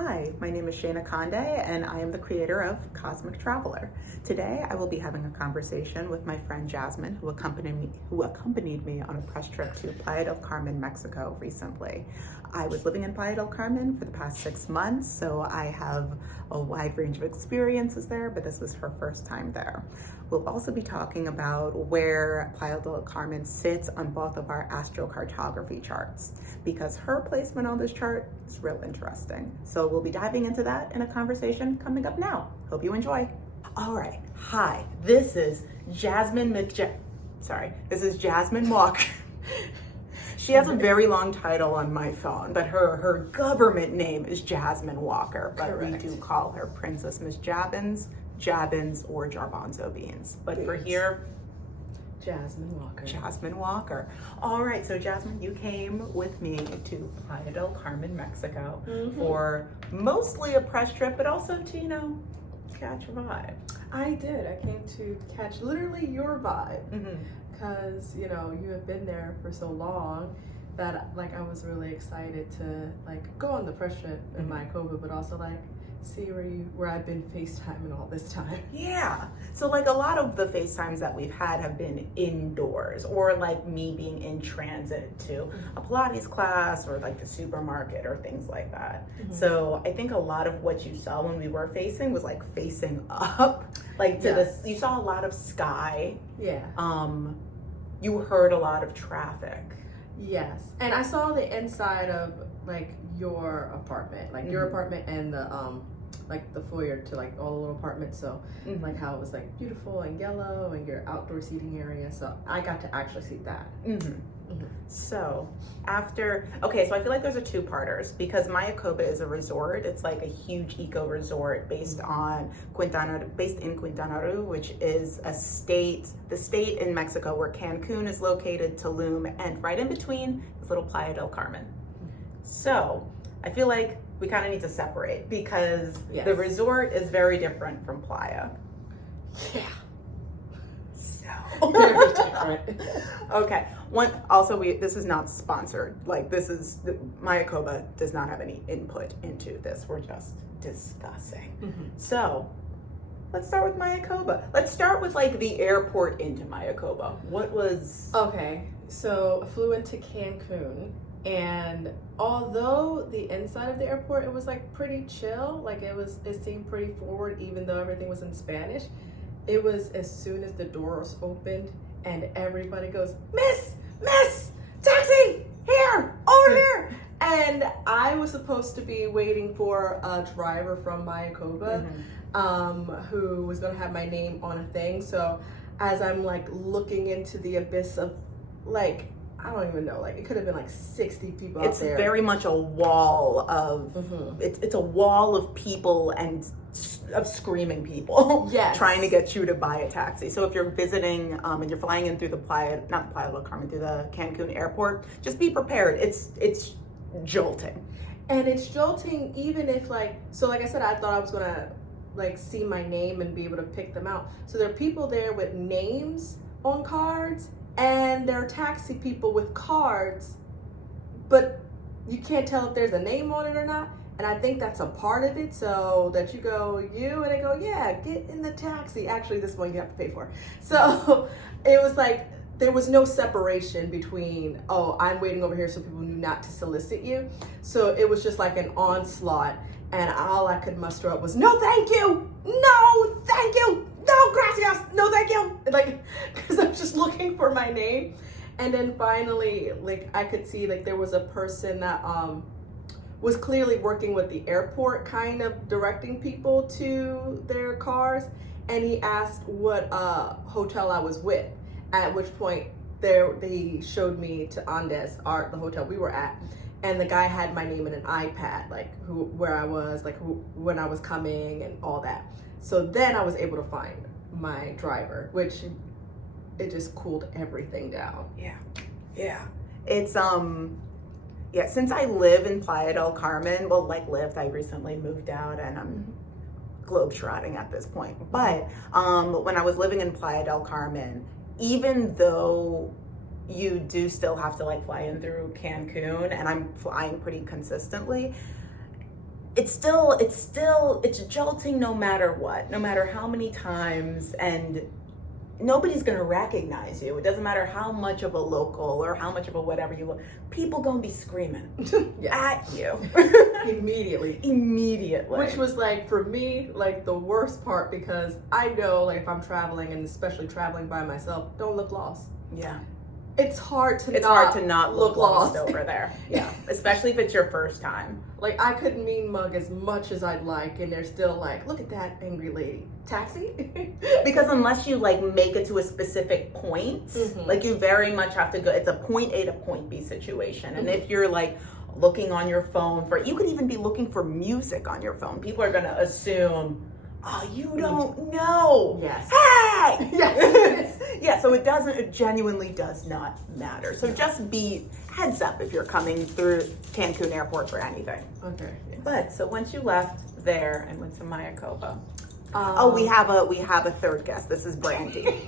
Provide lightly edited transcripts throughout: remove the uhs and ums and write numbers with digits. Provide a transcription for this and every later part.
Hi, my name is Shayna Conde and I am the creator of Cosmic Traveler. Today I will be having a conversation with my friend Jasmine, who accompanied me on a press trip to Playa del Carmen, Mexico recently. I was living in Playa del Carmen for the past 6 months, so I have a wide range of experiences there, but this was her first time there. We'll also be talking about where Playa del Carmen sits on both of our astrocartography charts, because her placement on this chart is real interesting. So we'll be diving into that in a conversation coming up now. Hope you enjoy. All right, hi, this is Jasmine This is Jasmine Walker. She has a very long title on my phone, but her government name is Jasmine Walker, but Correct. We do call her Princess Miss Jabbins, or Garbanzo Beans. But for here, Jasmine Walker. Jasmine Walker. All right, so Jasmine, you came with me to Playa del Carmen, Mexico for mostly a press trip, but also to, catch a vibe. I did. I came to catch literally your vibe because, you have been there for so long that I was really excited to go on the press trip in Mayakoba, but also see where I've been FaceTiming all this time. Yeah. So a lot of the FaceTimes that we've had have been indoors, or me being in transit to a Pilates class or the supermarket or things like that. So I think a lot of what you saw when we were facing was facing up, to this. You saw a lot of sky. Yeah. You heard a lot of traffic. Yes. And I saw the inside of your apartment, your apartment and the foyer to all the little apartments. So how it was beautiful and yellow and your outdoor seating area. So I got to actually see that. So so I feel there's a two-parters, because Mayakoba is a resort. It's a huge eco resort based in Quintana Roo, which is the state in Mexico where Cancun is located, Tulum, and right in between is little Playa del Carmen. So I feel we kind of need to separate, because the resort is very different from Playa. Yeah. So Very different. Okay. This is not sponsored. Mayakoba does not have any input into this. We're just discussing. So let's start with Mayakoba. Let's start with the airport into Mayakoba. What was... Okay, so I flew into Cancun, and although the inside of the airport, it was pretty chill, it seemed pretty forward, even though everything was in Spanish. It was as soon as the doors opened and everybody goes, Miss, taxi, here, over here. And I was supposed to be waiting for a driver from Mayakoba, who was gonna have my name on a thing. So as I'm looking into the abyss of I don't even know, it could have been 60 people out there. It's very much a wall of, it's a wall of people and of screaming people trying to get you to buy a taxi. So if you're visiting and you're flying in through through the Cancun airport, just be prepared. It's jolting. And it's jolting even if so I said, I thought I was gonna see my name and be able to pick them out. So there are people there with names on cards, and there are taxi people with cards, but you can't tell if there's a name on it or not. And I think that's a part of it, so that you go, and they go, yeah, get in the taxi. Actually, this one you have to pay for. So it was there was no separation between, oh, I'm waiting over here so people knew not to solicit you. So it was just an onslaught, and all I could muster up was, no, thank you. No, thank you. No, gracias. No, thank you. Because I was just looking for my name. And then finally, I could see there was a person that was clearly working with the airport, kind of directing people to their cars. And he asked what hotel I was with, at which point they showed me to Andes, the hotel we were at. And the guy had my name in an iPad, where I was, when I was coming and all that. So then I was able to find my driver, which it just cooled everything down. Yeah. It's, since I live in Playa del Carmen, I recently moved out and I'm globetrotting at this point. But when I was living in Playa del Carmen, even though you do still have to fly in through Cancun, and I'm flying pretty consistently, it's jolting no matter what, no matter how many times, and nobody's gonna recognize you. It doesn't matter how much of a local or how much of a whatever you look. People gonna be screaming at you immediately. Which was like, for me, like the worst part, because I know, like, if I'm traveling, and especially traveling by myself, don't look lost. Yeah. It's hard to not look lost over there. Yeah, especially if it's your first time. Like, I could mean mug as much as I'd like, and they're still like, look at that angry lady. Taxi? Because unless you like make it to a specific point, like you very much have to go. It's a point A to point B situation, and if you're like looking on your phone for, you could even be looking for music on your phone. People are gonna assume, oh, you don't know. Yes. Hey! Yes. Yeah, so it genuinely does not matter. So just be heads up if you're coming through Cancun airport for anything. Okay. But so once you left there and went to Mayakoba, we have a third guest. This is Brandy.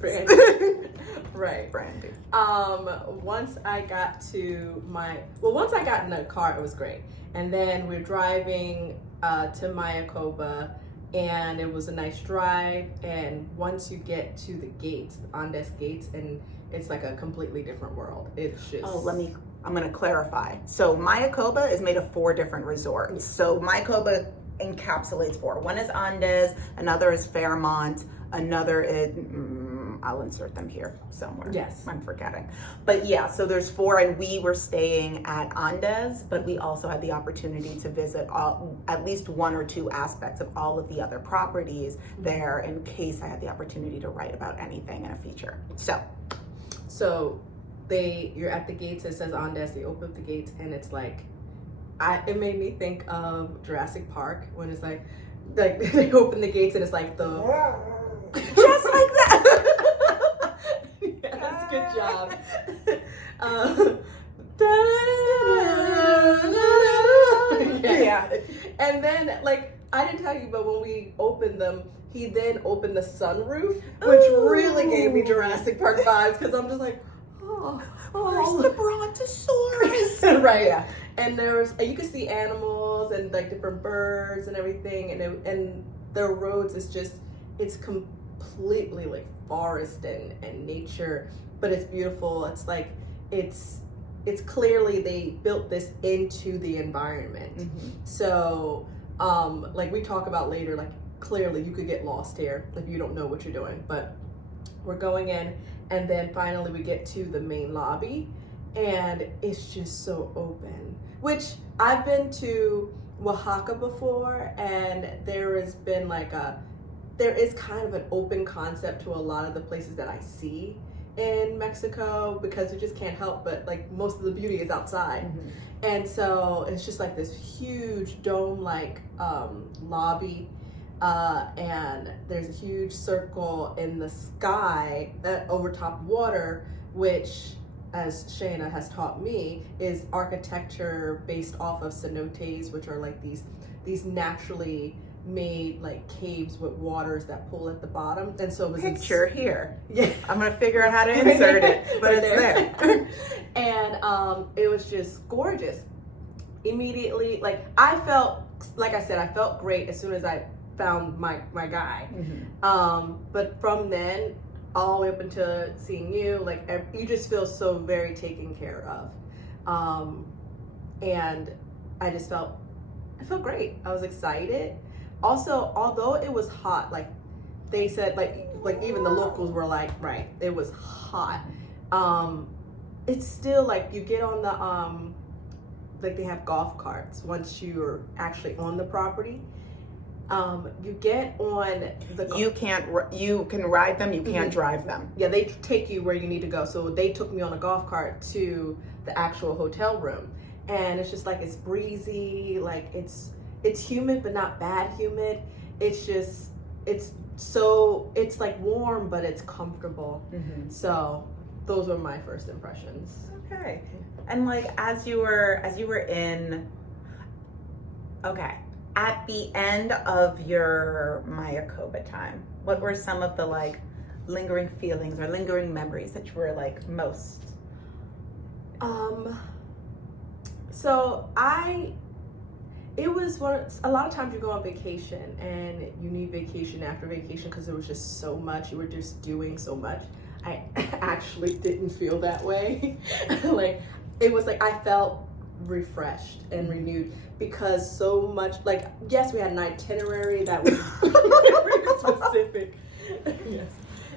Brandy. Right. Brandy. Once I got in the car, it was great. And then we're driving to Mayakoba, and it was a nice drive. And once you get to the gates, the Andes gates, and it's like a completely different world. It's just... I'm going to clarify. So Mayakoba is made of 4 different resorts. So Mayakoba encapsulates 4. One is Andes, another is Fairmont, another is... I'll insert them here somewhere. Yes. I'm forgetting. But yeah, so there's 4, and we were staying at Andes, but we also had the opportunity to visit at least 1 or 2 aspects of all of the other properties there, in case I had the opportunity to write about anything in a feature. So you're at the gates, it says Andes, they open up the gates, and it's like, it made me think of Jurassic Park, when it's like they open the gates and it's like the... Just like that. Yes, good job. Yeah. And then, like, I didn't tell you, but when we opened them, he then opened the sunroof, which really gave me Jurassic Park vibes, because I'm just like, where's the brontosaurus? Right. Yeah. And you could see animals and like different birds and everything, and the roads is just, it's completely like forest and nature, but it's beautiful. It's like, it's clearly they built this into the environment. So like we talk about later, like clearly you could get lost here if you don't know what you're doing, but we're going in, and then finally we get to the main lobby, and it's just so open, which I've been to Oaxaca before, and there is kind of an open concept to a lot of the places that I see in Mexico, because you just can't help but, like, most of the beauty is outside. And so it's just like this huge dome-like lobby, and there's a huge circle in the sky that over top water, which, as Shayna has taught me, is architecture based off of cenotes, which are like these naturally made like caves with waters that pull at the bottom. And so it was picture here. Yeah, I'm gonna figure out how to insert it, but it's there. And it was just gorgeous. Immediately, like I felt great as soon as I found my guy. But from then all the way up until seeing you, like you just feel so very taken care of. And I felt great. I was excited. Also, although it was hot, like they said, like even the locals were like, right, it was hot. It's still like you get on the like they have golf carts once you're actually on the property. You get on the you can ride them, you can't drive them. Yeah, they take you where you need to go. So they took me on a golf cart to the actual hotel room, and it's just like it's breezy, like it's humid but not bad humid. It's like warm but it's comfortable. So those were my first impressions. Okay. And like as you were in, okay, at the end of your Mayakoba time, what were some of the like lingering feelings or lingering memories that you were like most? So it was a lot of times you go on vacation and you need vacation after vacation because there was just so much. You were just doing so much. I actually didn't feel that way. Like, it was like I felt refreshed and renewed because so much, like, yes, we had an itinerary that was very specific. Yes.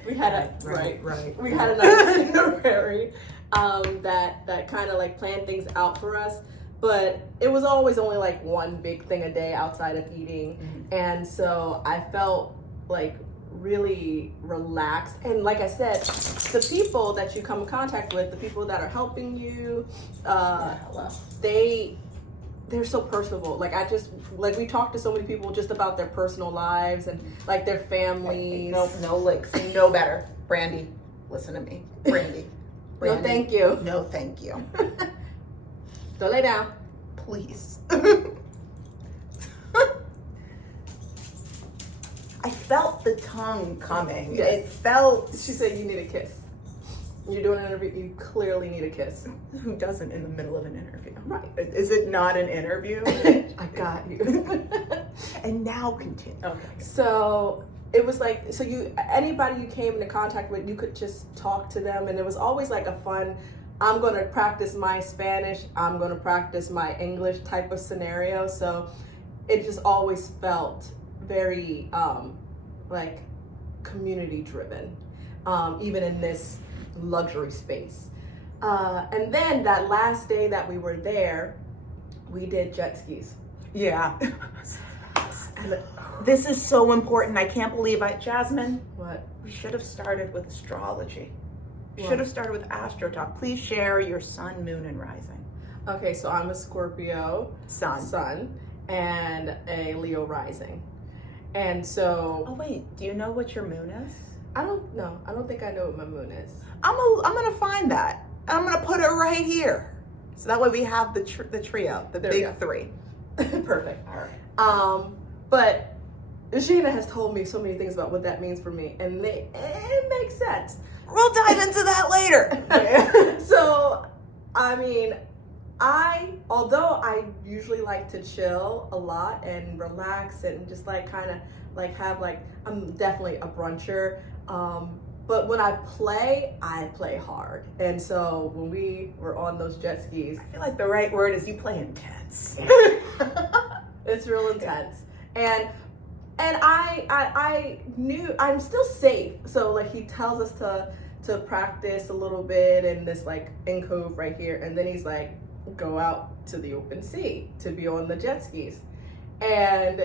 We had we had an itinerary that kind of like planned things out for us, but it was always only like one big thing a day outside of eating. And so I felt like really relaxed, and like I said, the people that you come in contact with, the people that are helping you, they're so personable. Like, we talked to so many people just about their personal lives and like their families. No licks, no better. Brandy, listen to me. Brandy. No, thank you. No, thank you. Don't lay down. Please. I felt the tongue coming. Yes. It felt. She said you need a kiss. You're doing an interview, you clearly need a kiss. Who doesn't in the middle of an interview? Right. Is it not an interview? I got you. And now continue. Okay. So it was like, anybody you came into contact with, you could just talk to them, and it was always like a fun, I'm going to practice my Spanish, I'm going to practice my English type of scenario. So it just always felt very like community driven, even in this luxury space. And then that last day that we were there, we did jet skis. Yeah. This is so important. I can't believe Jasmine. What? We should have started with astrology. We What? should have started with Astro Talk. Please share your sun, moon, and rising. Okay, so I'm a Scorpio Sun. and a Leo rising. And so Oh wait, do you know what your moon is? I don't know. I don't think I know what my moon is. I'm gonna find that. I'm gonna put it right here. So that way we have the trio, the There big three. Perfect. All right. But Sheena has told me so many things about what that means for me, and it makes sense. We'll dive into that later. So, I mean, although I usually like to chill a lot and relax and just like kind of like have like, I'm definitely a bruncher. But when I play hard. And so when we were on those jet skis, I feel like the right word is you play intense. it's real intense. And I knew I'm still safe. So like he tells us to practice a little bit in this like in cove right here, and then he's like, go out to the open sea to be on the jet skis. And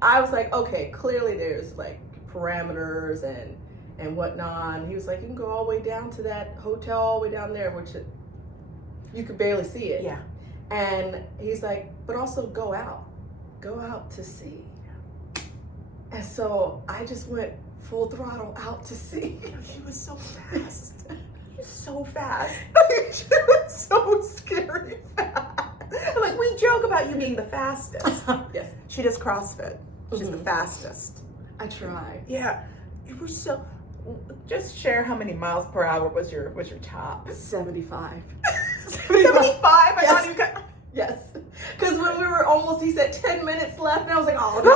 I was like, okay, clearly there's like parameters and whatnot. And he was like, you can go all the way down to that hotel all the way down there, which you could barely see it. Yeah. And he's like, but also go out to sea. And so I just went full throttle out to sea. She was so fast. So fast. She was so scary fast. Like, we joke about you being the fastest. Yes. She does CrossFit. She's the fastest. I tried. Yeah. You were so. Just share how many miles per hour was your top. 75. 75? I Yes. thought you got. Yes. Because when we were almost, he said 10 minutes left, and I was like, oh no.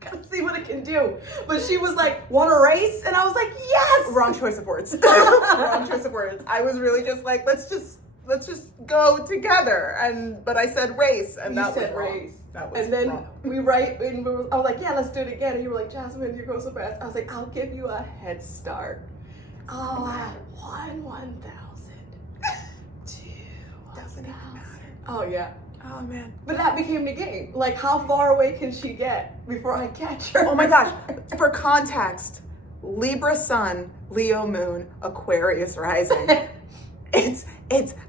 Gotta see what it can do. But she was like, want to race? And I was like, yes. Wrong choice of words. Wrong choice of words. I was really just like, let's just go together. But I said race, and You that said was wrong. race. That was And then wrong. I was like, yeah, let's do it again. And you were like, Jasmine, you're going so fast. I was like, I'll give you a head start. Oh, I won 1,000. 2,000. Doesn't even matter. Oh, yeah. Oh man. But that became the game. Like, how far away can she get before I catch her? Oh my gosh. For context, Libra sun, Leo moon, Aquarius rising. It's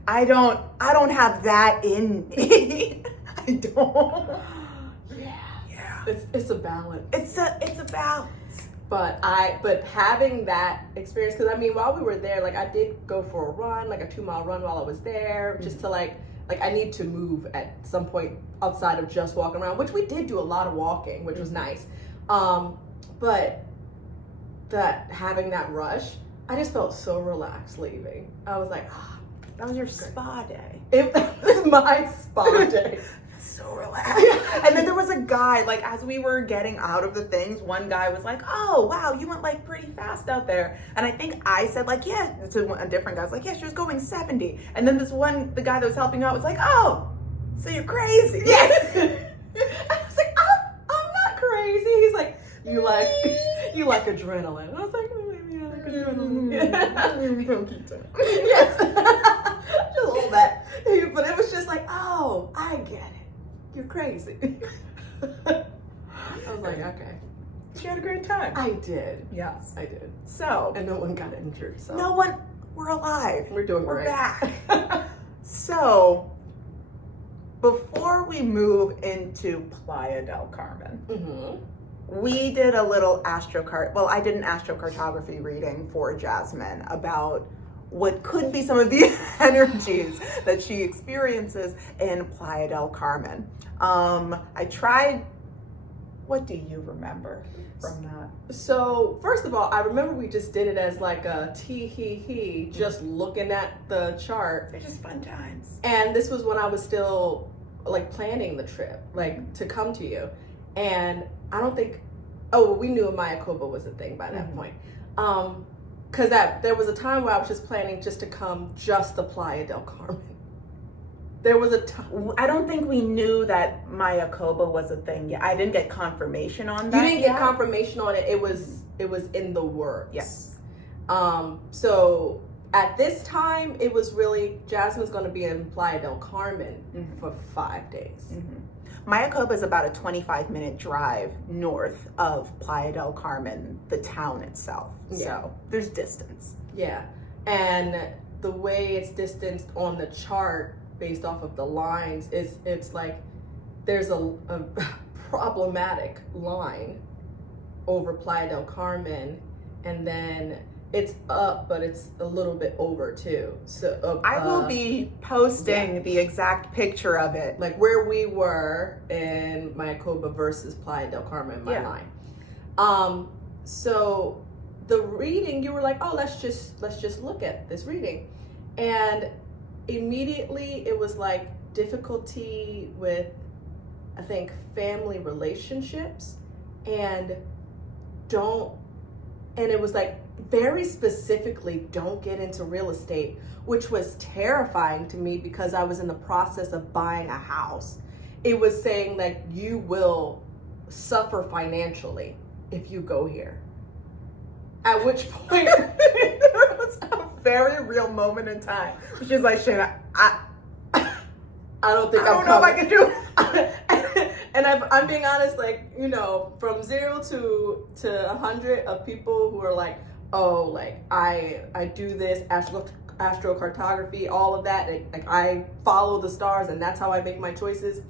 I don't have that in me. I don't. Yeah. It's a balance. It's a balance. But having that experience, because I mean, while we were there, like I did go for a run, like a 2-mile run while I was there, just to like I need to move at some point outside of just walking around, which we did do a lot of walking, which was nice. But that having that rush, I just felt so relaxed leaving. I was like, That was your spa day. it was my spa day. so relaxed. And then there was a guy, like, as we were getting out of the things, one guy was like, oh, wow, you went, like, pretty fast out there. And I think I said, like, yeah, to a different guy, I was like, yeah, she was going 70. And then the guy that was helping out was like, oh, so you're crazy. Yes. I was like, I'm not crazy. He's like, you like adrenaline. I was like, oh, maybe I like adrenaline. Yes. Just a little bit. But it was just like, oh, I get it. You're crazy. I was like, okay. She had a great time. I did. Yes. I did. So. And no one got injured. So. No one. We're alive. We're doing We're great. back. So, before we move into Playa del Carmen, we did a little I did an astrocartography reading for Jasmine about what could be some of the energies that she experiences in Playa del Carmen. I tried, what do you remember from that? So, first of all, I remember we just did it as like a tee-hee-hee, just looking at the chart. They're just fun times. And this was when I was still like planning the trip, like to come to you. And I don't think, we knew Mayakoba was a thing by that point. Because there was a time where I was just planning just to come just to Playa del Carmen. There was a time. I don't think we knew that Mayakoba was a thing yet. I didn't get confirmation on that. You didn't get confirmation on it. It was in the works. Yes. So at this time, it was really, Jasmine's going to be in Playa del Carmen for 5 days. Mayakoba is about a 25-minute drive north of Playa del Carmen, the town itself. Yeah. So there's distance. Yeah. And the way it's distanced on the chart based off of the lines is it's like there's a problematic line over Playa del Carmen, and then it's up, but it's a little bit over too. So I will be posting the exact picture of it, like where we were in Mayakoba versus Playa del Carmen, my line. So the reading, you were like, oh, let's just look at this reading, and immediately it was like difficulty with, I think, family relationships, and it was like very specifically, don't get into real estate, which was terrifying to me because I was in the process of buying a house. It was saying that you will suffer financially if you go here. At which point there was a very real moment in time. She's like, Shana, I don't think I don't know if I can do it. And I'm being honest, like, you know, from 0 to 100 of people who are like, oh, like I do this astrocartography, all of that, like I follow the stars and that's how I make my choices.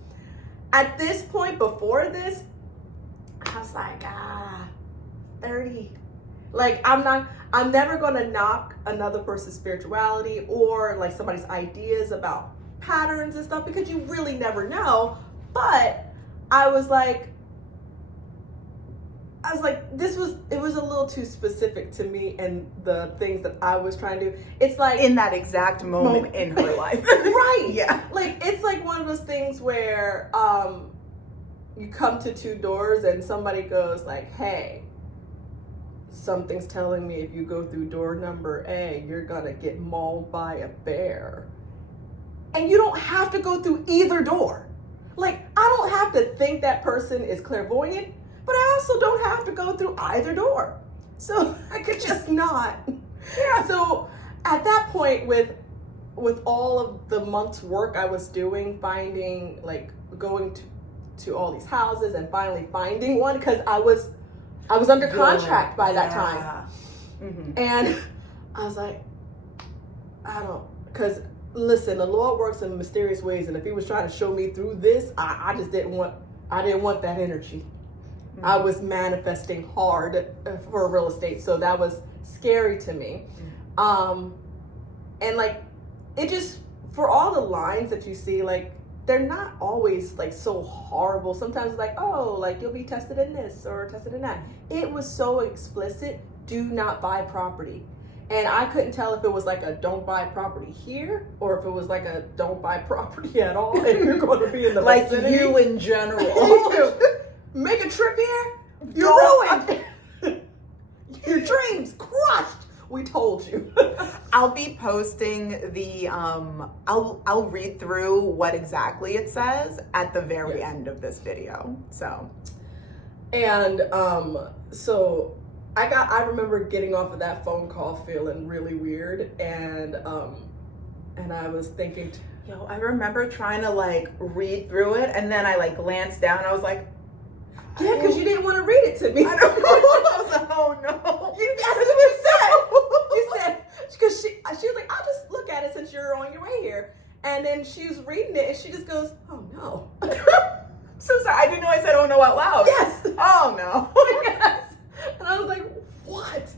At this point, before this, I was like, 30. Like, I'm never gonna knock another person's spirituality or like somebody's ideas about patterns and stuff, because you really never know. But I was like, it was a little too specific to me and the things that I was trying to do. It's like in that exact moment in her life. Right. Yeah. Like, it's like one of those things where you come to 2 doors and somebody goes like, hey, something's telling me if you go through door number A, you're gonna get mauled by a bear. And you don't have to go through either door. Like, I don't have to think that person is clairvoyant, but I also don't have to go through either door. So I could just not. Yeah. So at that point, with all of the month's work I was doing, finding, like, going to all these houses and finally finding one, because I was under contract by that time. And I was like, because listen, the Lord works in mysterious ways, and if he was trying to show me through this, I didn't want that energy. I was manifesting hard for real estate, so that was scary to me. And like, it just, for all the lines that you see, like, they're not always like so horrible. Sometimes it's like, oh, like you'll be tested in this or tested in that. It was so explicit: do not buy property. And I couldn't tell if it was like a don't buy property here or if it was like a don't buy property at all and you're going to be in the like vicinity. you in general. Make a trip here? You're Don't. ruined. Your dreams crushed. We told you. I'll be posting the I'll read through what exactly it says at the very end of this video. So and so I remember getting off of that phone call feeling really weird, and I was thinking, yo, I remember trying to like read through it, and then I like glanced down. I was like, yeah, because you didn't want to read it to me. I don't know. I was like, oh no. That's what you said. You said because she was like, I'll just look at it since you're on your way here, and then she was reading it, and she just goes, oh no. So sorry. I didn't know I said oh no out loud. Yes. Oh no. Yes. And I was like, what?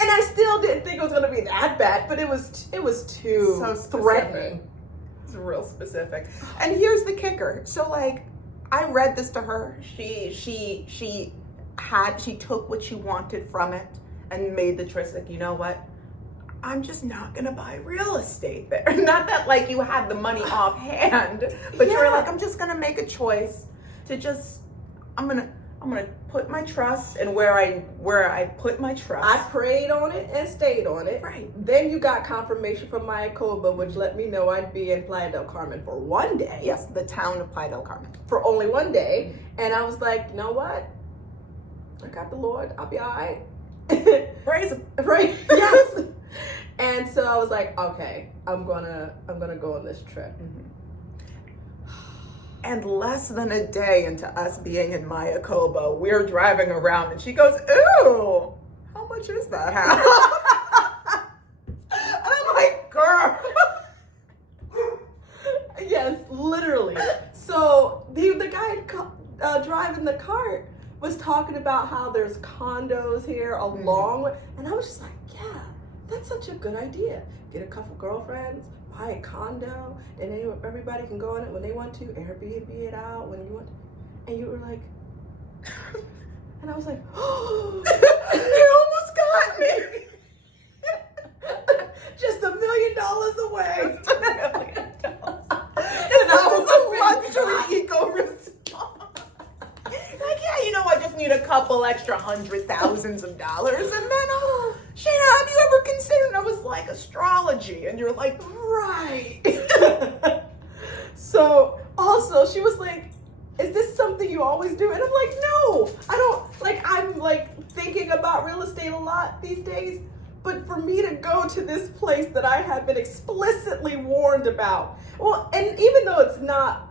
And I still didn't think it was going to be that bad, but it was too So threatening. It's real specific. And here's the kicker. So like, I read this to her. She took what she wanted from it and made the choice. Like, you know what? I'm just not gonna buy real estate there. Not that like you had the money offhand, but you were like, I'm just gonna make a choice to just. I'm gonna put my trust in where I put my trust. I prayed on it and stayed on it. Right. Then you got confirmation from Mayakoba, which let me know I'd be in Playa del Carmen for one day. Yes, the town of Playa del Carmen. For only one day. And I was like, you know what? I got the Lord. I'll be all right. Praise him. Right. Yes. And so I was like, okay, I'm gonna go on this trip. Mm-hmm. And less than a day into us being in Mayakoba, we're driving around and she goes, ooh, how much is that house? And I'm like, girl. Yes, literally. So the guy driving the cart was talking about how there's condos here along, and I was just like, yeah, that's such a good idea. Get a couple girlfriends, buy a condo, and then everybody can go in it when they want to, Airbnb it out when you want to. And you were like, and I was like, oh, You almost got me. just $1 million away. This is a luxury eco response. Like, yeah, you know, I just need a couple extra $100,000s, and then, Shayna, have you ever considered? And I was like, astrology, and you're like, right. So also she was like, is this something you always do? And I'm like, no, I don't. Like, I'm like thinking about real estate a lot these days, but for me to go to this place that I have been explicitly warned about, well, and even though it's not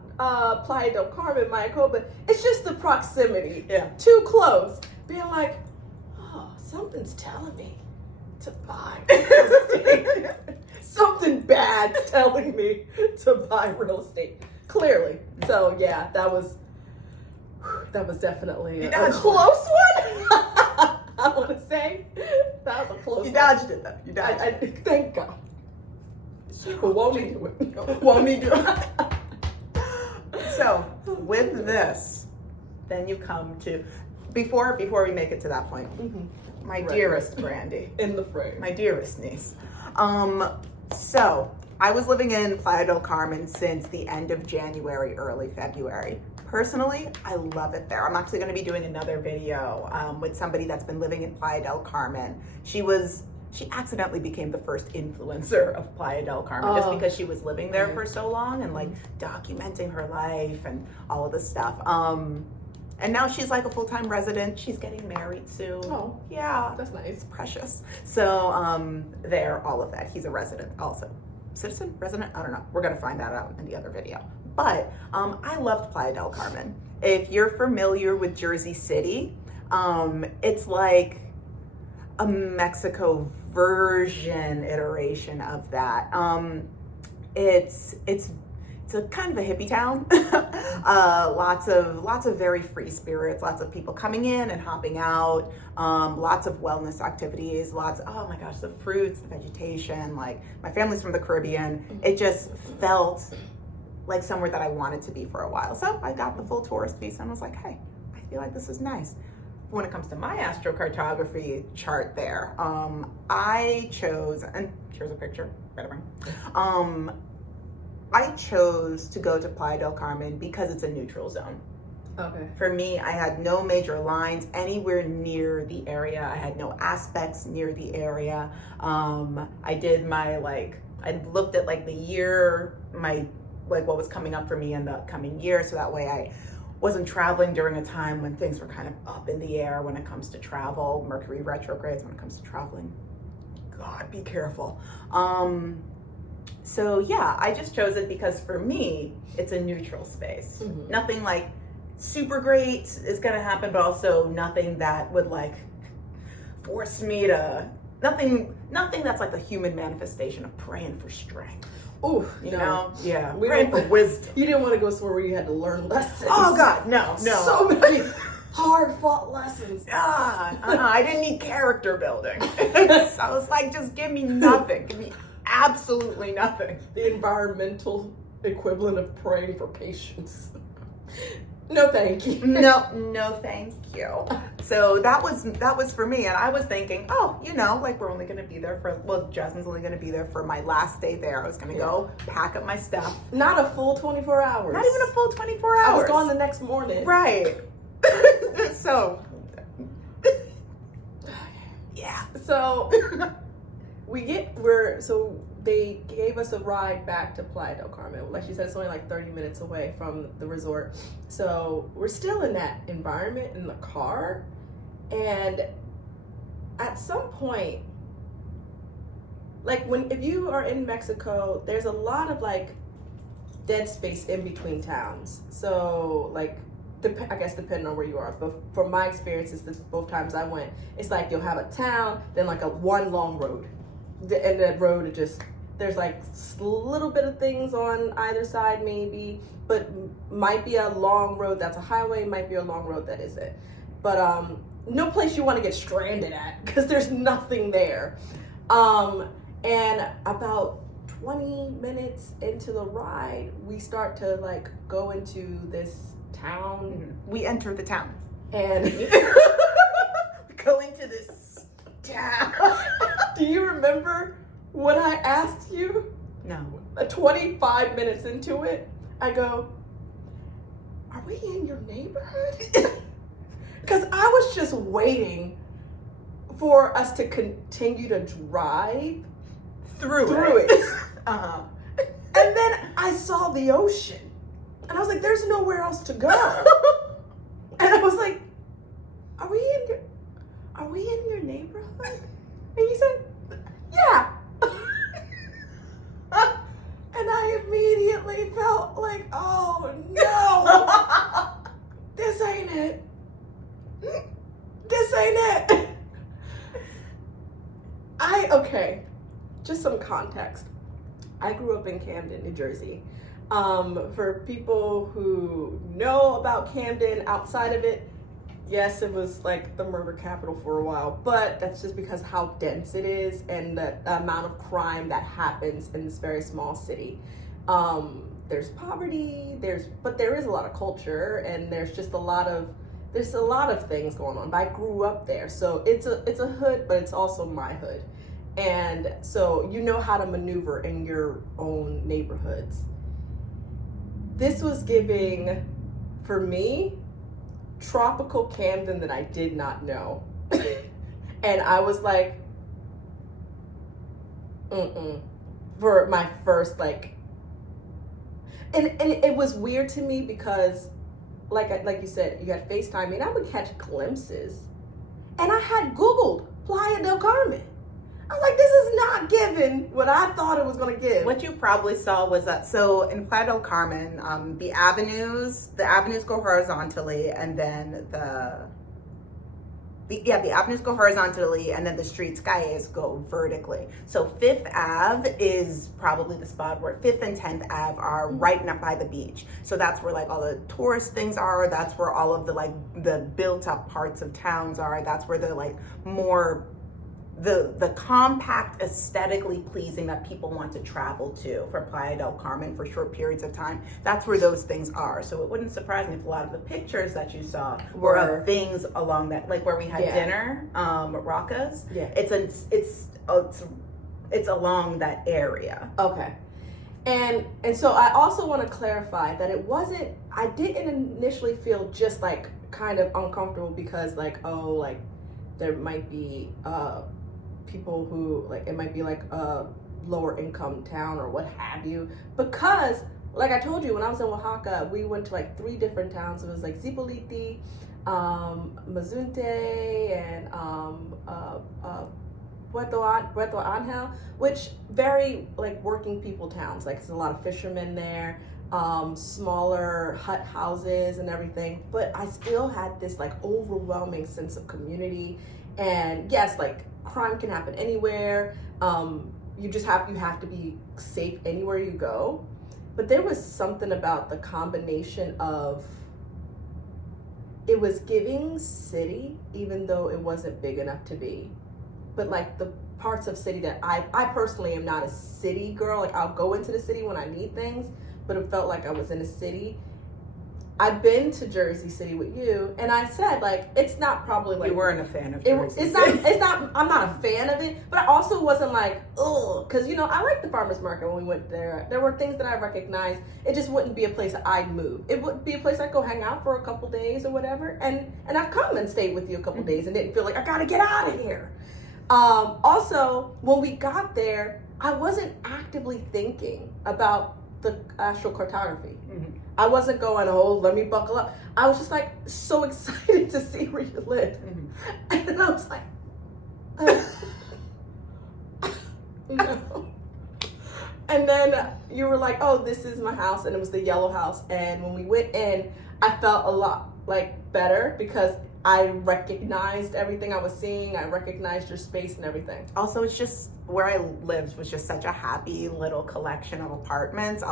Playa del Carmen, Mayakoba, it's just the proximity. Yeah. Too close. Being like, oh, something's telling me to buy real estate. Something bad's telling me to buy real estate. Clearly. So yeah, that was definitely a close one. I want to say that was a close one. You dodged it though. You dodged it. Thank God. But won't me do it. Won't me do it. So with this, then you come to before we make it to that point. My dearest Brandy, in the frame. my dearest niece. So I was living in Playa del Carmen since the end of January, early February. Personally, I love it there. I'm actually going to be doing another video with somebody that's been living in Playa del Carmen. She accidentally became the first influencer of Playa del Carmen just because she was living there for so long and like documenting her life and all of this stuff. And now she's like a full-time resident. She's getting married soon. Oh, yeah, that's nice. it's precious. So there, all of that. He's a resident also. Citizen? Resident? I don't know. We're going to find that out in the other video. But I loved Playa del Carmen. If you're familiar with Jersey City, it's like a Mexico version iteration of that. It's a kind of a hippie town. Lots of very free spirits, lots of people coming in and hopping out, lots of wellness activities, oh my gosh, the fruits, the vegetation, like my family's from the Caribbean. It just felt like somewhere that I wanted to be for a while. So I got the full tourist visa and was like, hey, I feel like this is nice. when it comes to my astrocartography chart there, I chose, and here's a picture, I chose to go to Playa del Carmen because it's a neutral zone. Okay. For me, I had no major lines anywhere near the area. I had no aspects near the area. I did my I looked at the year, what was coming up for me in the upcoming year, so that way I wasn't traveling during a time when things were kind of up in the air when it comes to travel. Mercury retrogrades when it comes to traveling. God, be careful. So yeah, I just chose it because for me, it's a neutral space. Mm-hmm. Nothing super great is gonna happen, but also nothing that would force me to, nothing that's like the human manifestation of praying for strength. Oh, you know? Yeah. We praying for wisdom. You didn't want to go somewhere where you had to learn lessons. Oh God, no. So many hard fought lessons. I didn't need character building. I was like, just give me nothing. Give me absolutely nothing. The environmental equivalent of praying for patience. No, thank you. No, thank you. So that was for me, and I was thinking, we're only going to be there Jasmine's only going to be there for my last day there. I was going to go pack up my stuff. Not a full 24 hours. Not even a full 24 hours. I was gone the next morning. Right. So. Yeah. So they gave us a ride back to Playa del Carmen. Like she said, it's only 30 minutes away from the resort. So we're still in that environment in the car. And at some point, if you are in Mexico, there's a lot of dead space in between towns. So I guess depending on where you are, but from my experiences, both times I went, it's you'll have a town, then a one long road. And that road there's a little bit of things on either side maybe, but might be a long road that's a highway, might be a long road that isn't. But no place you want to get stranded at because there's nothing there. And about 20 minutes into the ride, we start to go into this town. Mm-hmm. We enter the town. And we go into this town. Do you remember what I asked you? No. 25 minutes into it, I go, are we in your neighborhood? Because I was just waiting for us to continue to drive through it. Uh-huh. And then I saw the ocean. And I was like, there's nowhere else to go. And I was like, are we in your neighborhood? And you said, yeah. And I immediately felt oh no, this ain't it. This ain't it. Okay, just some context. I grew up in Camden, New Jersey. For people who know about Camden outside of it, yes, it was the murder capital for a while, but that's just because how dense it is and the amount of crime that happens in this very small city. There's poverty, but there is a lot of culture, and there's a lot of things going on. But I grew up there, so it's a hood, but it's also my hood. And so you know how to maneuver in your own neighborhoods. This was giving, for me, tropical Camden that I did not know. And I was for my first and it was weird to me because like you said, you had FaceTime and I would catch glimpses. And I had Googled Playa del Carmen. I was like, this is not giving what I thought it was going to give. What you probably saw was that, so in Playa del Carmen, the avenues go horizontally, and then the avenues go horizontally, and then the street skies go vertically. So 5th Ave is probably the spot where 5th and 10th Ave are right up by the beach. So that's where all the tourist things are. That's where all of the built up parts of towns are. That's where the more the compact, aesthetically pleasing that people want to travel to for Playa del Carmen for short periods of time. That's where those things are. So it wouldn't surprise me if a lot of the pictures that you saw were of things along that, like where we had dinner, Rocca's. Yeah. It's along that area. Okay. And so I also want to clarify that I didn't initially feel just like kind of uncomfortable because like, oh, like there might be people who like, it might be like a lower income town or what have you, because like I told you, when I was in Oaxaca, we went to like 3 different towns. It was like Zipolite, Mazunte, and Puerto Angel, which very like working people towns. Like there's a lot of fishermen there, smaller hut houses and everything. But I still had this like overwhelming sense of community. And yes, like crime can happen anywhere. You have to be safe anywhere you go. But there was something about the combination of, it was giving city, even though it wasn't big enough to be. But like the parts of city that I personally am not a city girl. Like I'll go into the city when I need things, but it felt like I was in a city. I've been to Jersey City with you, and I said like it's not probably like you weren't a fan of Jersey City. It's not. I'm not a fan of it, but I also wasn't like because I like the farmers market when we went there. There were things that I recognized. It just wouldn't be a place I'd move. It would be a place I'd go hang out for a couple days or whatever. And I've come and stayed with you a couple days and didn't feel like I gotta get out of here. Also, when we got there, I wasn't actively thinking about the astrocartography. Mm-hmm. I wasn't going, oh, let me buckle up. I was just like so excited to see where you lived. Mm-hmm. And then I was like, And then you were like, oh, this is my house. And it was the yellow house. And when we went in, I felt a lot like better because I recognized everything I was seeing. I recognized your space and everything. Also, it's just where I lived was just such a happy little collection of apartments.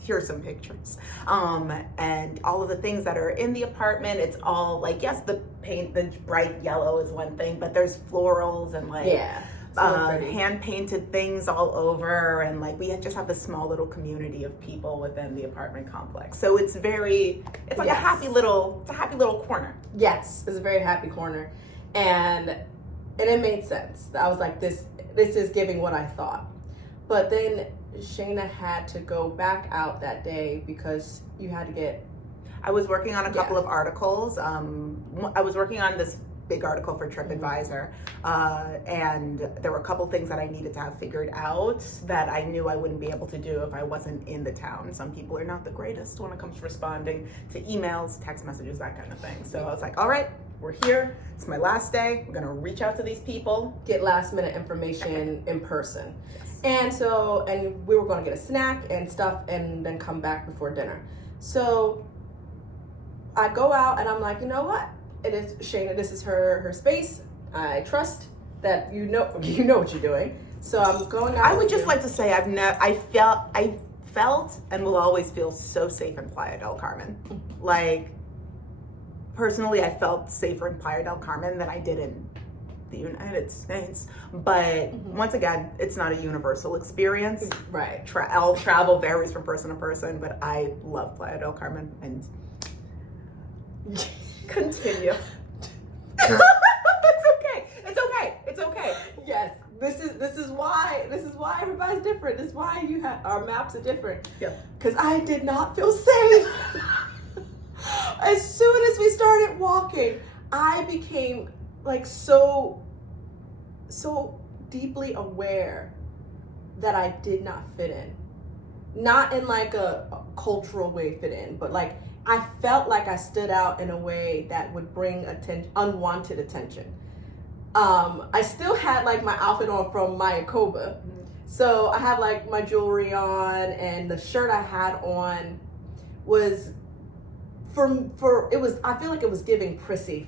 Here's some pictures. And all of the things that are in the apartment, it's all like, yes, the bright yellow is one thing, but there's florals and like hand painted things all over. And like, we just have this small little community of people within the apartment complex. So it's like a happy little corner. Yes, it's a very happy corner. And it made sense. I was like, this is giving what I thought. But then Shayna had to go back out that day because you had to get... I was working on a couple of articles. I was working on this big article for TripAdvisor, and there were a couple things that I needed to have figured out that I knew I wouldn't be able to do if I wasn't in the town. Some people are not the greatest when it comes to responding to emails, text messages, that kind of thing. So I was like, all right, we're here. It's my last day. We're gonna reach out to these people. Get last minute information in person. Yes. And we were gonna get a snack and stuff and then come back before dinner. So I go out and I'm like, you know what? It is Shayna, this is her space. I trust that you know what you're doing. So I'm going out. I would just like to say I felt and will always feel so safe in Playa del Carmen. Like, personally, I felt safer in Playa del Carmen than I did in the United States. But once again, it's not a universal experience. Right. Travel varies from person to person, but I love Playa del Carmen and continue. It's okay. Yes. This is why everybody's different. This is why our maps are different. Yeah. Because I did not feel safe. As soon as we started walking, I became like so deeply aware that I did not fit in. Not in like a cultural way fit in, but like I felt like I stood out in a way that would bring unwanted attention. I still had like my outfit on from Mayakoba. So I had like my jewelry on, and the shirt I had on was I feel like it was giving prissy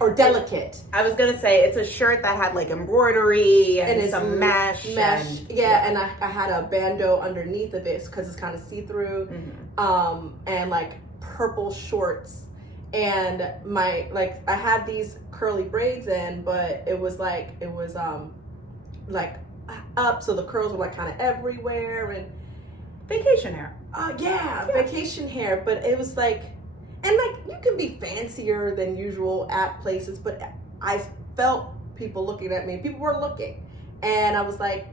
or delicate. I was gonna say it's a shirt that had like embroidery and some mesh. And I had a bandeau underneath of it because it's kind of see-through, and like purple shorts, and I had these curly braids in, but it was like up, so the curls were like kind of everywhere, and Vacation hair. yeah, vacation hair. But it was like, and like you can be fancier than usual at places, but I felt people looking at me. People were looking, and I was like,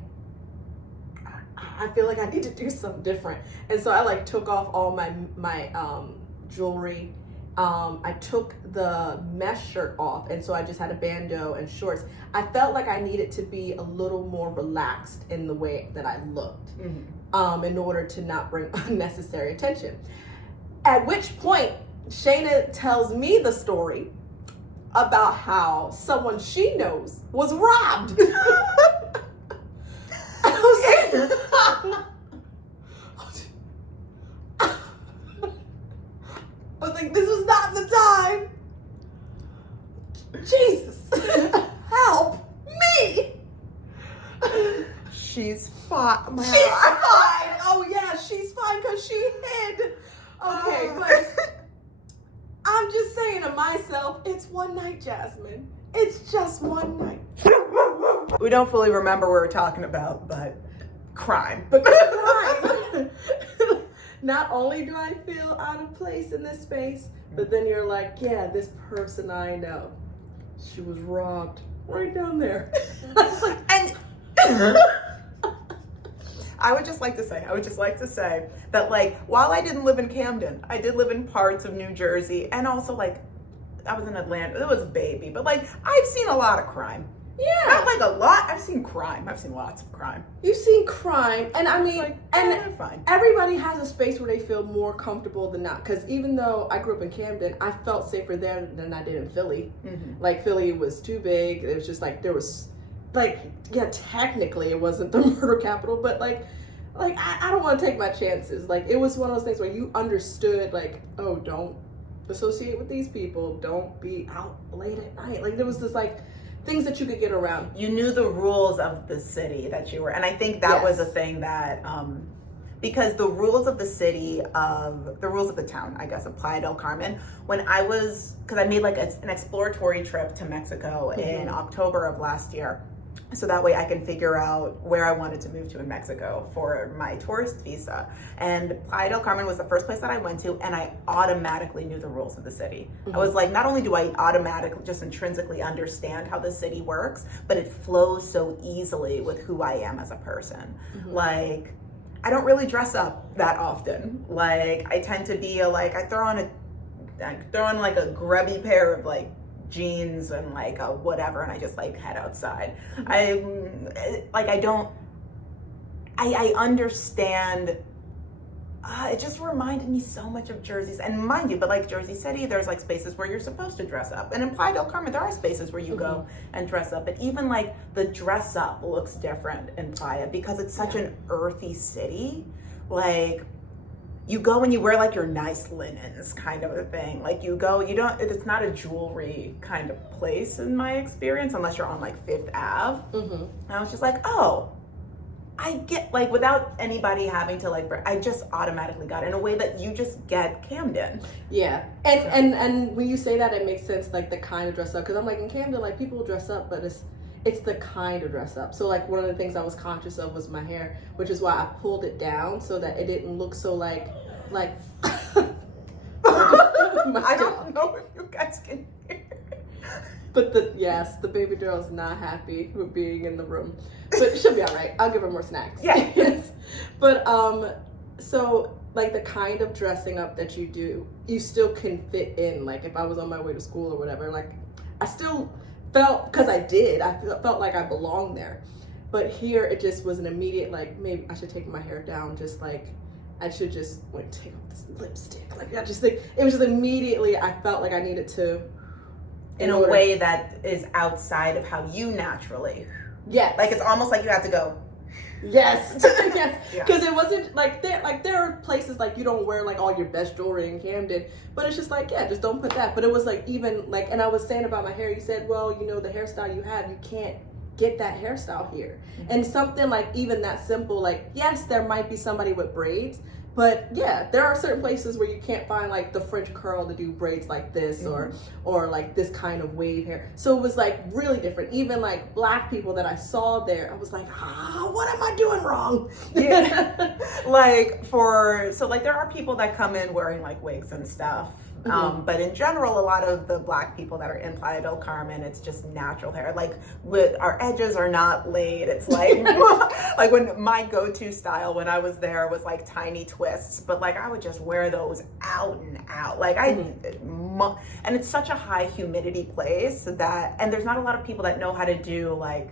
I feel like I need to do something different. And so I like took off all my jewelry. I took the mesh shirt off, and so I just had a bandeau and shorts. I felt like I needed to be a little more relaxed in the way that I looked, in order to not bring unnecessary attention. At which point, Shayna tells me the story about how someone she knows was robbed. I was like, this was not the time. Jesus, help me. She's fine. She's fine. Oh yeah, she's fine because she hid. Okay, but I'm just saying to myself, it's one night, Jasmine. It's just one night. We don't fully remember what we're talking about, but crime. But crime. Not only do I feel out of place in this space, but then you're like, yeah, this person I know, she was robbed right down there. And I would just like to say that, like, while I didn't live in Camden, I did live in parts of New Jersey, and also, like, I was in Atlanta. It was a baby, but, like, I've seen a lot of crime. Yeah. Not like a lot. I've seen crime. I've seen lots of crime. You've seen crime, and I mean, Like, and they're fine. everybody has a space where they feel more comfortable than not. Because even though I grew up in Camden, I felt safer there than I did in Philly. Like, Philly was too big. It was just like, there was, like, yeah, technically it wasn't the murder capital, but like I don't want to take my chances. Like, it was one of those things where you understood, like, oh, don't associate with these people. Don't be out late at night. Like, there was this, like, things that you could get around. You knew the rules of the city that you were, and I think that was a thing that, because the rules of the town, I guess, of Playa del Carmen, because I made like an exploratory trip to Mexico in October of last year. So that way I can figure out where I wanted to move to in Mexico for my tourist visa. And Playa del Carmen was the first place that I went to, and I automatically knew the rules of the city. I was like, not only do I automatically, just intrinsically understand how the city works, but it flows so easily with who I am as a person. Like, I don't really dress up that often. Like, I tend to be I throw on like a grubby pair of like jeans and like a whatever, and I just like head outside. I understand. It just reminded me so much of Jersey, and mind you, but like Jersey City, there's like spaces where you're supposed to dress up, and in Playa del Carmen there are spaces where you go and dress up, but even like the dress up looks different in Playa because it's such an earthy city. Like, you go and you wear like your nice linens kind of a thing. Like, it's not a jewelry kind of place in my experience, unless you're on like Fifth Ave. And I was just like, oh, I get, like, without anybody having to like, I just automatically got it in a way that you just get Camden. Yeah. And when you say that, it makes sense, like the kind of dress up. Because I'm like, in Camden, like, people dress up, but it's the kind of dress up. So like, one of the things I was conscious of was my hair, which is why I pulled it down so that it didn't look so like I don't know if you guys can hear. But the baby girl's not happy with being in the room, but she'll be all right. I'll give her more snacks. Yeah. Yes. But so like the kind of dressing up that you do, you still can fit in. Like, if I was on my way to school or whatever, like, I still felt, because I felt like I belonged there. But here it just was an immediate, like, maybe I should take my hair down, just like I should just like take off this lipstick. Like, I just think it was just immediately, I felt like I needed to, in a way that is outside of how you naturally. Yes. Like, it's almost like you have to go. Yes. Yes. Yeah. Because it wasn't like there are places like you don't wear like all your best jewelry in Camden, but it's just like, yeah, just don't put that. But it was like, even like, and I was saying about my hair, you said, well, you know, the hairstyle you have, you can't get that hairstyle here. And something like even that simple, like, yes, there might be somebody with braids, But yeah, there are certain places where you can't find like the French curl to do braids like this or like this kind of wave hair. So it was like really different. Even like black people that I saw there, I was like, what am I doing wrong? Yeah. So there are people that come in wearing like wigs and stuff. But in general, a lot of the black people that are in Playa del Carmen, it's just natural hair. Like our edges are not laid. It's like, like when my go-to style when I was there was like tiny twists, but like I would just wear those out and out. Like and it's such a high humidity place and there's not a lot of people that know how to do like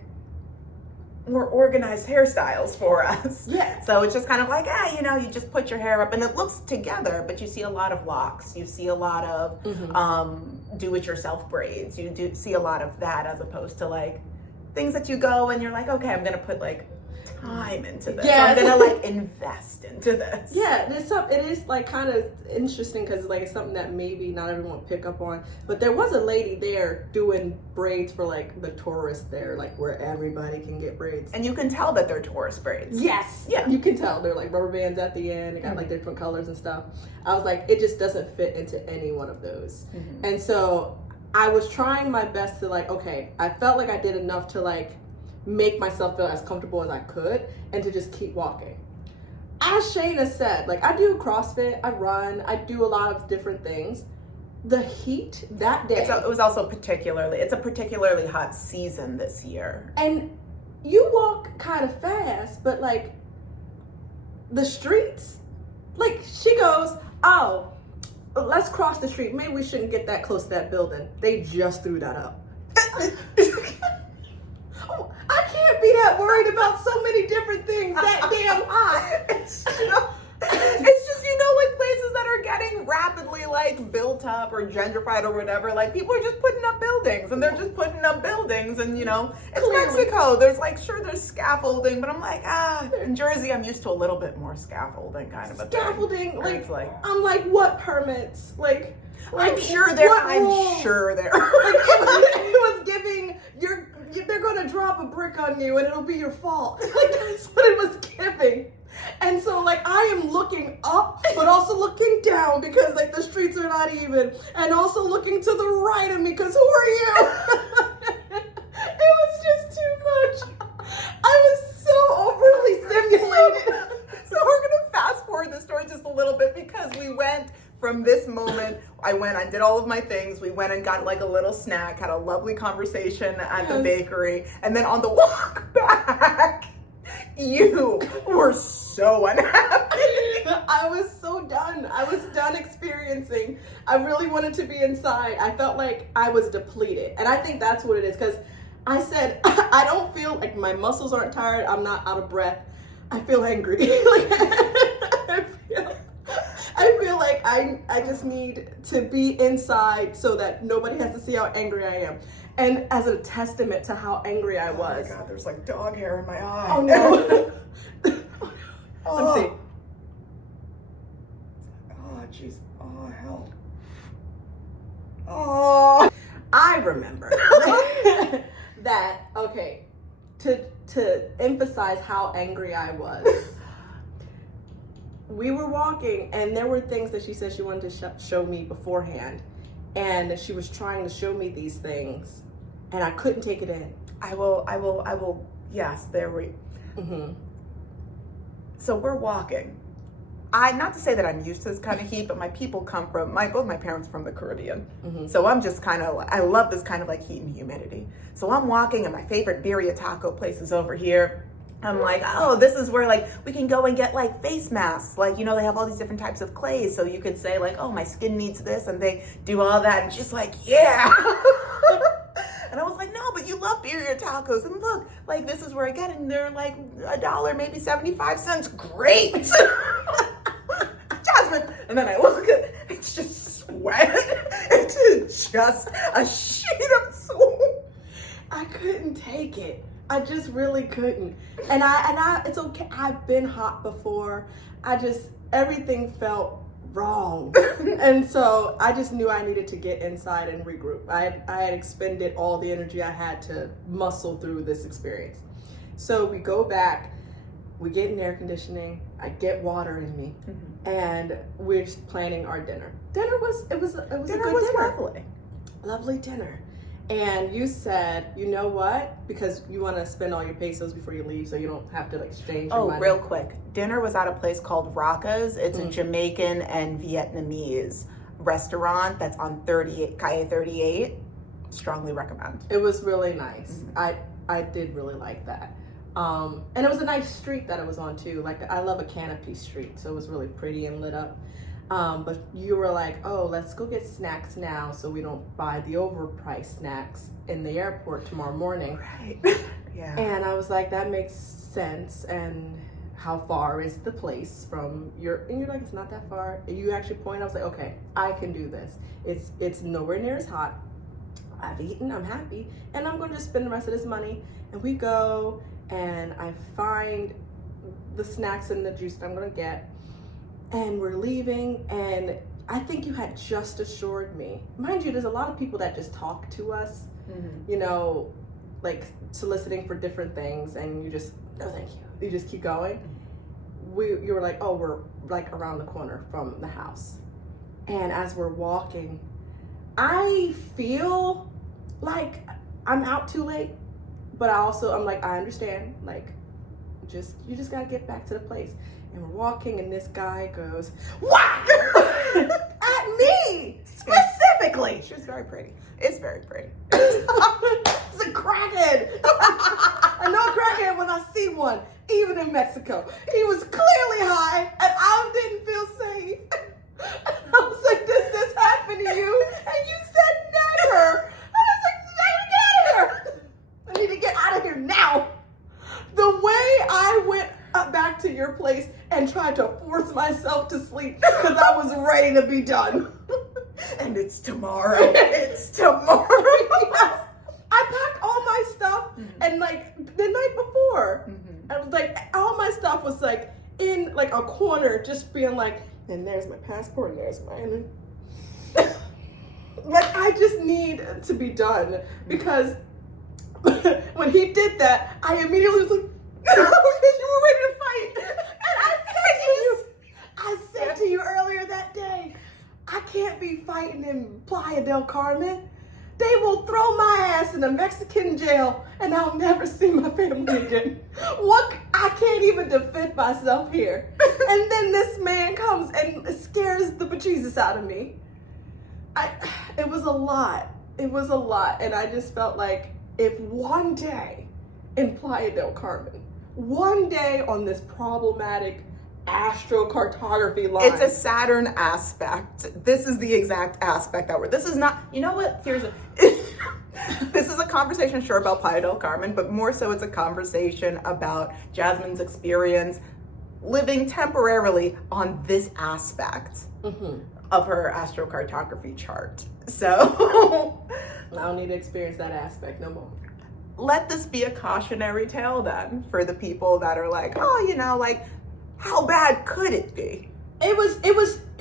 more organized hairstyles for us. Yeah. So it's just kind of like, you just put your hair up and it looks together, but you see a lot of locks. You see a lot of do-it-yourself braids. You do see a lot of that as opposed to like things that you go and you're like, okay, I'm going to put like time into this. Yeah. I'm going to like invest into this. Yeah, it is like kind of interesting because like it's something that maybe not everyone will pick up on. But there was a lady there doing braids for like the tourists there, like where everybody can get braids. And you can tell that they're tourist braids. Yes. Yeah. You can tell. They're like rubber bands at the end. They got like different colors and stuff. I was like, it just doesn't fit into any one of those. And so I was trying my best to like, okay, I felt like I did enough to like make myself feel as comfortable as I could and to just keep walking. As Shayna said, like I do CrossFit, I run, I do a lot of different things. The heat that day. It was also it's a particularly hot season this year. And you walk kind of fast, but like the streets, like she goes, oh, let's cross the street. Maybe we shouldn't get that close to that building. They just threw that up. I can't be that worried about so many different things that damn hot. It's just, like places that are getting rapidly like built up or gentrified or whatever, like people are just putting up buildings and they're just putting up buildings and it's clearly Mexico. There's like, sure, there's scaffolding, but I'm like, in Jersey, I'm used to a little bit more scaffolding kind of a scaffolding, thing. I'm like, what permits? I'm sure there. Like, it was giving they're gonna drop a brick on you and it'll be your fault. Like that's what it was giving. And so like I am looking up but also looking down because like the streets are not even, and also looking to the right of me because who are you? It was just too much. I was so overly stimulated. So we're gonna fast forward the story just a little bit because we went from this moment, I did all of my things. We went and got like a little snack, had a lovely conversation at the bakery. And then on the walk back, you were so unhappy. I was so done. I was done experiencing. I really wanted to be inside. I felt like I was depleted. And I think that's what it is. Because I said, I don't feel like my muscles aren't tired. I'm not out of breath. I feel angry. I feel like I just need to be inside so that nobody has to see how angry I am. And as a testament to how angry I was. Oh my God, there's like dog hair in my eye. Oh no. Let's see. Oh jeez. Oh hell. Oh. I remember that, okay, to emphasize how angry I was. We were walking and there were things that she said she wanted to show me beforehand, and she was trying to show me these things and I couldn't take it in. I will, yes, there we. So we're walking. Not to say that I'm used to this kind of heat, but my people come from, both my parents from the Caribbean. So I'm just I love this kind of like heat and humidity. So I'm walking and my favorite birria taco place is over here. I'm like, oh, this is where like we can go and get like face masks. Like, they have all these different types of clays. So you could say like, oh, my skin needs this. And they do all that. And she's like, yeah. And I was like, no, but you love birria tacos. And look, like this is where I get it. And they're like $1, maybe 75 cents. Great. Jasmine. And then I look at it. It's just sweat. It's just a sheet of sweat. I couldn't take it. I just really couldn't. And I it's okay. I've been hot before. Everything felt wrong. And so I just knew I needed to get inside and regroup. I had expended all the energy I had to muscle through this experience. So we go back, we get in air conditioning, I get water in me. and we're just planning our dinner. Dinner was a good dinner. Lovely. Lovely dinner. And you said, you know what? Because you want to spend all your pesos before you leave, so you don't have to exchange your money. Real quick. Dinner was at a place called Rocca's. It's a Jamaican and Vietnamese restaurant that's on Calle 38. Strongly recommend. It was really nice. I did really like that. And it was a nice street that it was on too. Like, I love a canopy street, so it was really pretty and lit up. But you were like, oh, let's go get snacks now so we don't buy the overpriced snacks in the airport tomorrow morning. Right. Yeah. And I was like, that makes sense. And how far is the place from and you're like, it's not that far. And you actually pointed, I was like, okay, I can do this. It's nowhere near as hot. I've eaten, I'm happy, and I'm going to just spend the rest of this money. And we go, and I find the snacks and the juice that I'm going to get, and we're leaving, and I think you had just assured me. Mind you, there's a lot of people that just talk to us, you know, like soliciting for different things, and you just, no thank you. You just keep going. You were like, oh, we're like around the corner from the house. And as we're walking, I feel like I'm out too late, but I'm like, I understand, like, you just gotta get back to the place. And we're walking, and this guy goes, whack! At me, specifically. She was very pretty. It's very pretty. It's a crackhead. I know a crackhead when I see one, even in Mexico. He was clearly high, and I didn't feel safe. And I was like, does this happen to you? And you said never. I was like, I gotta get out of here. I need to get out of here now. The way I went back to your place and tried to force myself to sleep because I was ready to be done. And it's tomorrow. It's tomorrow. Yes. I packed all my stuff and like the night before. I was like, all my stuff was like in like a corner, just being like, and there's my passport and there's mine. Like, I just need to be done, because when he did that, I immediately was like, because you were ready to fight. And I said to you earlier that day, I can't be fighting in Playa del Carmen. They will throw my ass in a Mexican jail and I'll never see my family again. I can't even defend myself here. And then this man comes and scares the bejesus out of me. It was a lot. It was a lot. And I just felt like if one day in Playa del Carmen, one day on this problematic astrocartography line. It's a Saturn aspect. This is the exact aspect this is not, you know what, this is a conversation, sure, about Playa del Carmen, but more so it's a conversation about Jasmine's experience living temporarily on this aspect of her astrocartography chart. So I don't need to experience that aspect no more. Let this be a cautionary tale then for the people that are like, oh, you know, like, how bad could it be? It was,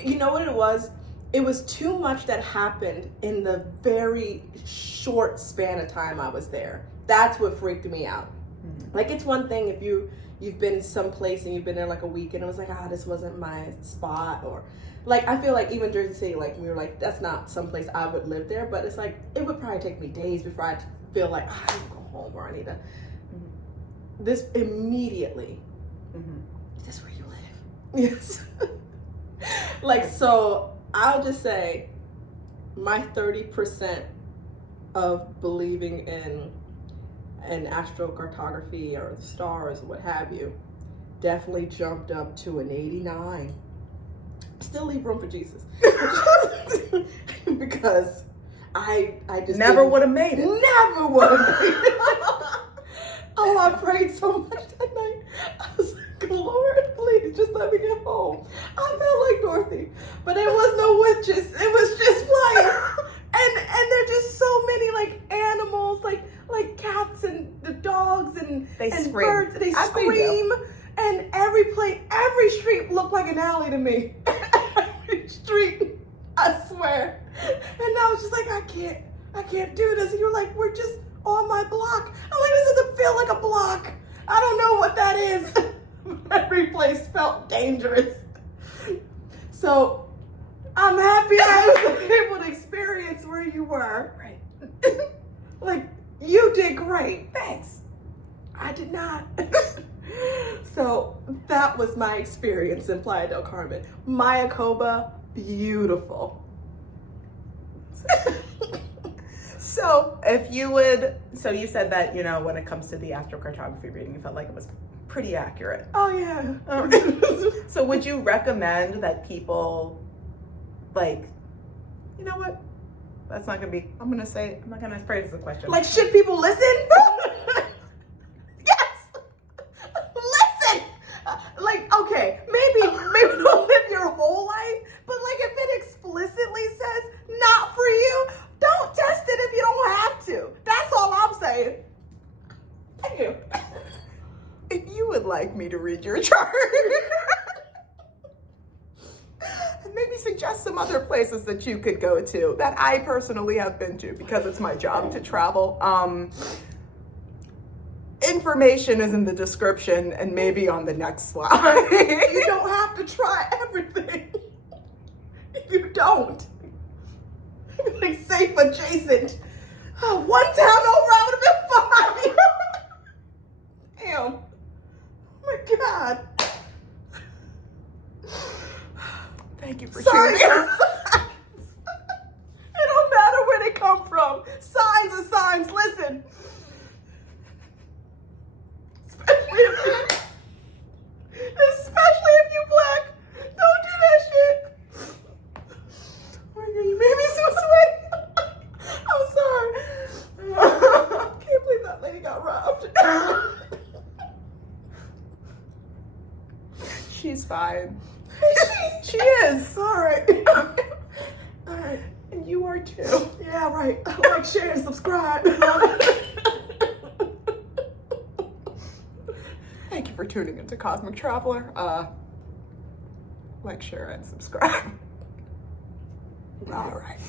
you know what it was? It was too much that happened in the very short span of time I was there. That's what freaked me out. Like, it's one thing if you've been someplace and you've been there like a week and it was like, this wasn't my spot, or like, I feel like even Jersey City, like, we were like, that's not someplace I would live there, but it's like, it would probably take me days before I feel like, I need to go home, or I need to, this immediately, is this where you live? Yes. Like, so I'll just say my 30% of believing in astrocartography or the stars or what have you definitely jumped up to an 89. Still leave room for Jesus. Because I just never would have made it. Never would have made it. Oh, I prayed so much that night. I was like, Lord, please just let me get home. I felt like Dorothy, but there was no witches. It was just like, and there's just so many like animals, like cats and the dogs and birds. They scream, and every street looked like an alley to me. Every street, I swear. And I was just like, I can't do this. And you're like, we're just on my block. I'm like, this doesn't feel like a block. I don't know what that is. Every place felt dangerous. So I'm happy I was able to experience where you were. Right. Like, you did great. Thanks. I did not. So that was my experience in Playa del Carmen. Mayakoba, beautiful. So if you would, so you said that, you know, when it comes to the astrocartography reading, you felt like it was pretty accurate. Oh yeah. So would you recommend that people, like, you know what? That's not gonna be, I'm not gonna phrase the question. Like, should people listen? Yes. Listen. Like, okay, maybe don't live your whole life, but like if it explicitly says not for you, don't test it if you don't have to. That's all I'm saying. Thank you. If you would like me to read your chart, and maybe suggest some other places that you could go to that I personally have been to because it's my job to travel. Information is in the description and maybe on the next slide. You don't have to try everything. You don't. Like safe adjacent. Oh, one town over, I would have been fine. Damn. Oh my God. Thank you for Sorry. tuning in. It don't matter where they come from. Signs are signs. Listen. Especially if you black. Don't do that shit. Oh my God, you made me so sweaty. I'm sorry. I can't believe that lady got robbed. She's fine. She is. All right. All right. And you are too. Yeah, right. Like, share, and subscribe. Thank you for tuning into Cosmic Traveler. Like, share, and subscribe. All right.